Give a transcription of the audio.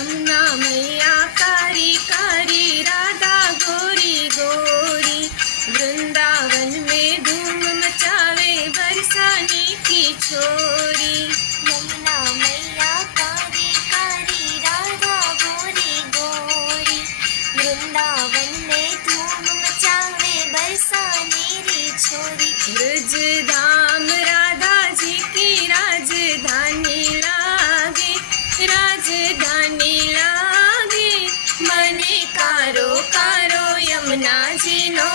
यमुना मैया कारी कारी, राधा गोरी गोरी। वृंदावन में धूम मचावे बरसाने की छोरी। यमुना मैया कारी कारी, राधा गोरी गोरी। वृंदावन में धूम मचावे बरसाने री छोरी। ब्रज धाम राधा जी की राजधानी लागे, राजधानी लागे। मने कारो कारो यमुना जी नो